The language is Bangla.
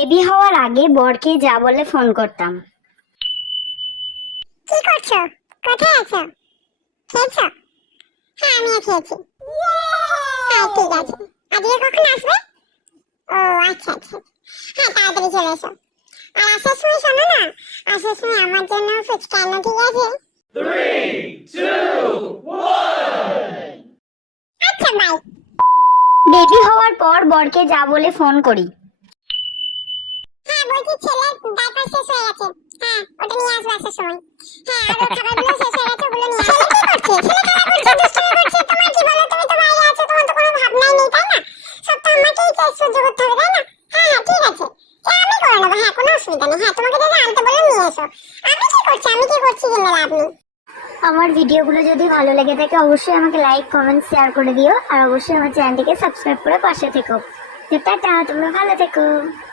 বেবি হওয়ার আগে বরকে যা বলে ফোন করতাম কি করছো কোথায় আছো খেয়েছো হ্যাঁ আমি খেয়েছি ঠিক আছে আজকে কখন আসবে ও আচ্ছা আচ্ছা হ্যাঁ তাড়াতাড়ি চলে এসো আর আসার সময় শোনো না আসার সময় আমার জন্য ফুচকা কেন ঠিক আছে আচ্ছা ভাই বেবি হওয়ার পর বরকে যা বলে ফোন করি আমার ভিডিওগুলো যদি ভালো লেগে থাকে অবশ্যই আমাকে লাইক কমেন্ট শেয়ার করে দিও আর অবশ্যই আমার চ্যানেলটিকে সাবস্ক্রাইব করে পাশে থেকো টাটা তুমি ভালো থেকো